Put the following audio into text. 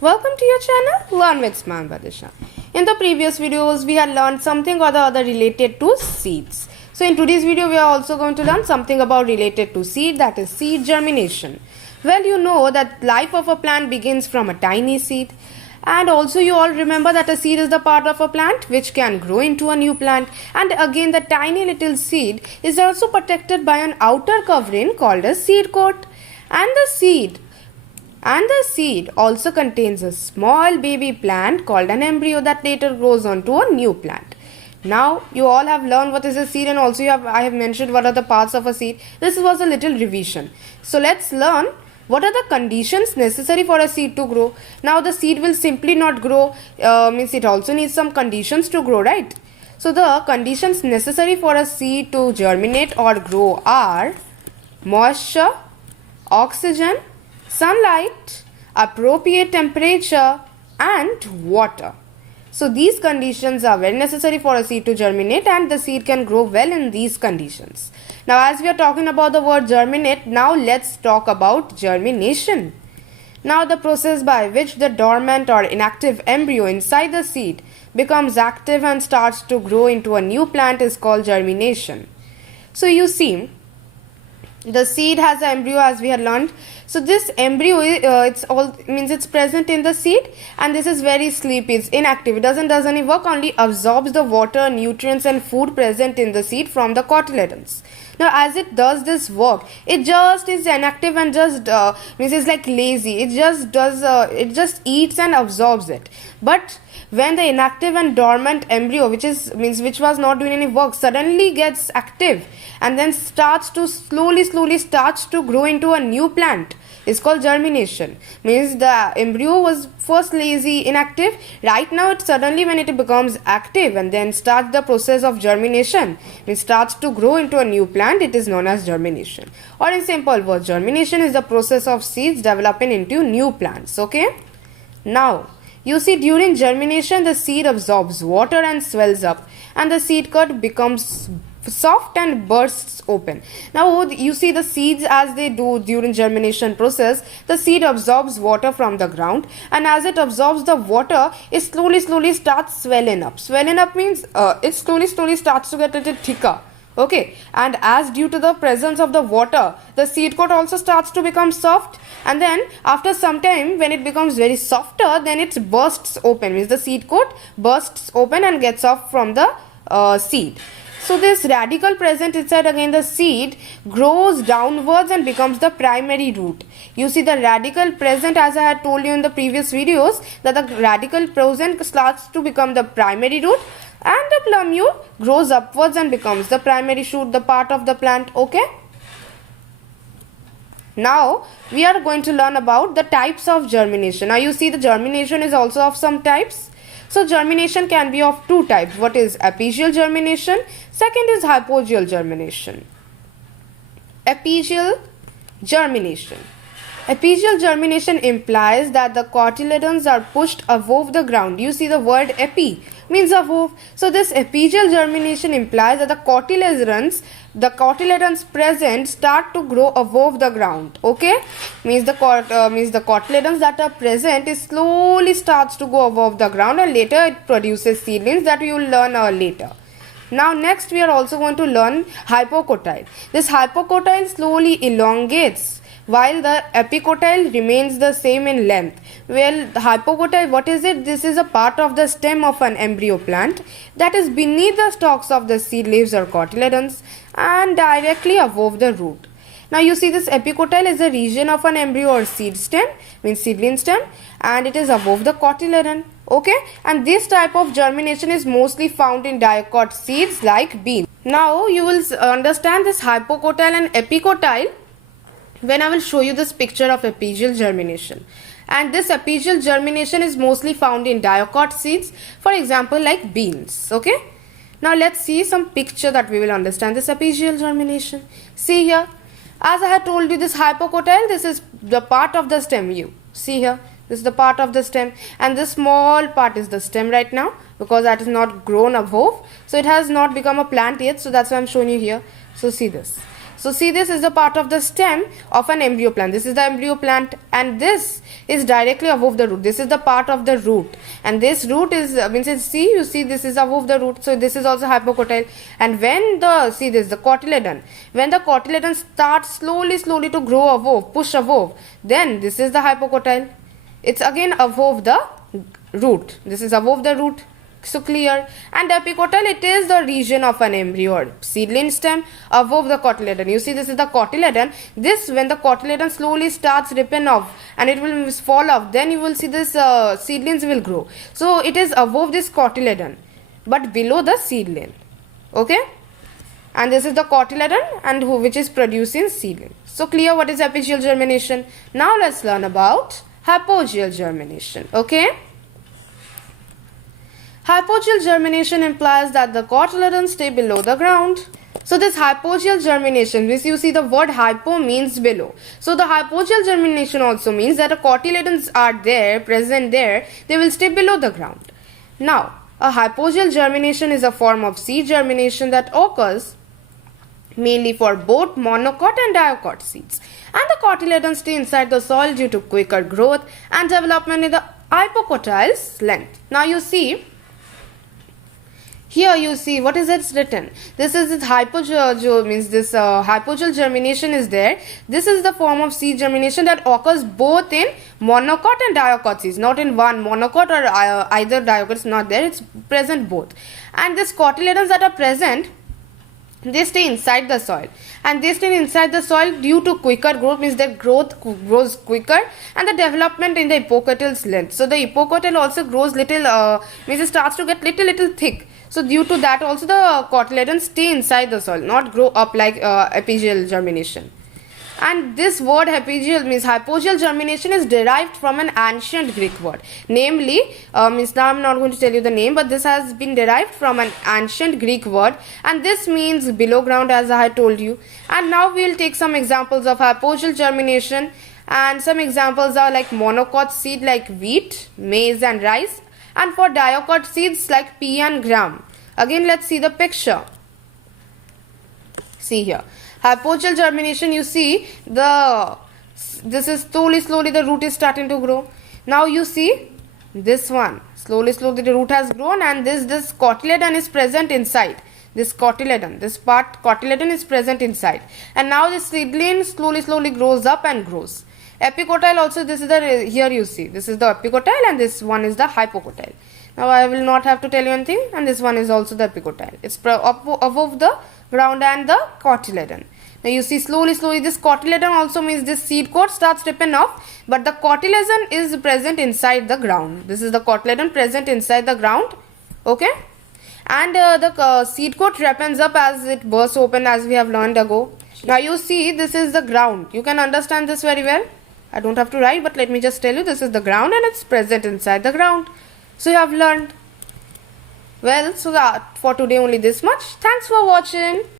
Welcome to your channel Learn with Smart by Disha. In the previous videos we had learned something or the other related to seeds. So in today's video we are also going to learn something about related to seed, that is seed germination. Well, you know that life of a plant begins from a tiny seed, and also you all remember that a seed is the part of a plant which can grow into a new plant, and again the tiny little seed is also protected by an outer covering called a seed coat, and the seed also contains a small baby plant called an embryo that later grows onto a new plant. Now you all have learned what is a seed, and also I have mentioned what are the parts of a seed. This was a little revision. So let's learn what are the conditions necessary for a seed to grow. Now the seed will simply not grow, means it also needs some conditions to grow, right? So the conditions necessary for a seed to germinate or grow are moisture, oxygen, sunlight, appropriate temperature, and water. So these conditions are very necessary for a seed to germinate, and the seed can grow well in these conditions. Now as we are talking about the word germinate, now let's talk about germination. Now the process by which the dormant or inactive embryo inside the seed becomes active and starts to grow into a new plant is called germination. So you see, the seed has an embryo, as we had learned. So this embryo it's present in the seed, and this is very sleepy, it's inactive, it doesn't does any work, only absorbs the water, nutrients and food present in the seed from the cotyledons. Now as it does this work, it just is inactive and just it's like lazy, it just eats and absorbs it. But when the inactive and dormant embryo, which was not doing any work, suddenly gets active and then starts to slowly starts to grow into a new plant, is called germination. Means the embryo was first lazy, inactive, right now it suddenly, when it becomes active and then starts the process of germination, it starts to grow into a new plant, it is known as germination. Or in simple words, germination is the process of seeds developing into new plants. Okay, now you see, during germination the seed absorbs water and swells up, and the seed coat becomes soft and bursts open. Now you see, the seeds, as they do during germination process, the seed absorbs water from the ground, and as it absorbs the water, it slowly starts swelling up. Swelling up means it slowly starts to get a little thicker. Okay, and as due to the presence of the water, the seed coat also starts to become soft, and then after some time, when it becomes very softer, then it bursts open, means the seed coat bursts open and gets off from the seed. So this radicle present inside again the seed grows downwards and becomes the primary root. You see, the radicle present, as I had told you in the previous videos, that the radicle present starts to become the primary root, and the plumule grows upwards and becomes the primary shoot, the part of the plant. Okay, now we are going to learn about the types of germination. Now you see, the germination is also of some types. So germination can be of two types. What is epigeal germination? Second is hypogeal germination. Epigeal germination. Epigeal germination implies that the cotyledons are pushed above the ground. You see, the word epi means above. So this epigeal germination implies that the cotyledons present start to grow above the ground. Okay, means the cotyledons that are present is slowly starts to go above the ground, and later it produces seedlings that we will learn later. Now next we are also going to learn hypocotyle. This hypocotyle slowly elongates while the epicotyle remains the same in length. Well, the hypocotyle, what is it? This is a part of the stem of an embryo plant that is beneath the stalks of the seed leaves or cotyledons and directly above the root. Now you see, this epicotyle is a region of an embryo or seed stem, means seedling stem, and it is above the cotyledon. Okay, and this type of germination is mostly found in dicot seeds like beans. Now you will understand this hypocotyle and epicotyle when I will show you this picture of epigeal germination. And this epigeal germination is mostly found in dicot seeds, for example like beans. Okay, now let's see some picture that we will understand this epigeal germination. See here, as I had told you, this hypocotyle, this is the part of the stem. You see here, this is the part of the stem, and this small part is the stem right now, because that is not grown above, so it has not become a plant yet, so that's why I'm showing you here. So see this. So see, this is the part of the stem of an embryo plant. This is the embryo plant, and this is directly above the root. This is the part of the root, and this root is see, you see, this is above the root. So this is also hypocotyl. And when the, see this, the cotyledon, when the cotyledon starts slowly to grow above, push above, then this is the hypocotyl. It's again above the root. This is above the root. So clear. And epicotyl, it is the region of an embryo or seedling stem above the cotyledon. You see, this is the cotyledon. This, when the cotyledon slowly starts ripping off and it will fall off, then you will see this seedlings will grow. So it is above this cotyledon but below the seedling. Okay, and this is the cotyledon and which is producing seedling. So clear what is epigeal germination. Now let's learn about hypogeal germination. Okay, hypogeal germination implies that the cotyledon stay below the ground. So this hypogeal germination, which you see the word hypo means below. So the hypogeal germination also means that the cotyledons are there, present there, they will stay below the ground. Now, a hypogeal germination is a form of seed germination that occurs mainly for both monocot and dioicot seeds. And the cotyledons stay inside the soil due to quicker growth and development in the hypocotyl's length. Now you see, here you see what is it written. This is its hypogeal, means this hypogeal germination is there. This is the form of seed germination that occurs both in monocot and dioicot seeds. Not in one monocot or either dioicot is not there. It's present both. And these cotyledons that are present, they stay inside the soil, and they stay inside the soil due to quicker growth, means their growth grows quicker, and the development in the hypocotyl's length. So the hypocotyl also grows little, means it starts to get little thick. So due to that also the cotyledons stay inside the soil, not grow up like epigeal germination. And this word epigeal means hypogeal germination is derived from an ancient Greek word. Namely, means now I'm not going to tell you the name, but this has been derived from an ancient Greek word, and this means below ground, as I had told you. And now we will take some examples of hypogeal germination, and some examples are like monocot seed like wheat, maize and rice, and for dioicot seeds like pea and gram. Again, let's see the picture. See here. Hypogeal germination, you see this is slowly the root is starting to grow. Now you see this one, slowly the root has grown, and this cotyledon is present inside. This cotyledon, this part cotyledon is present inside, and now this seedling slowly grows up and grows. Epicotyl also, this is the, here you see, this is the epicotyl and this one is the hypocotyl. Now I will not have to tell you anything, and this one is also the epicotyl. It's above the ground and the cotyledon. Now you see slowly this cotyledon also means this seed coat starts ripping off, but the cotyledon is present inside the ground. This is the cotyledon present inside the ground. Okay, and the seed coat ripens up as it bursts open, as we have learned ago. Now you see this is the ground. You can understand this very well. I don't have to write, but let me just tell you, this is the ground and it's present inside the ground. So you have learned. Well, so that for today only this much. Thanks for watching.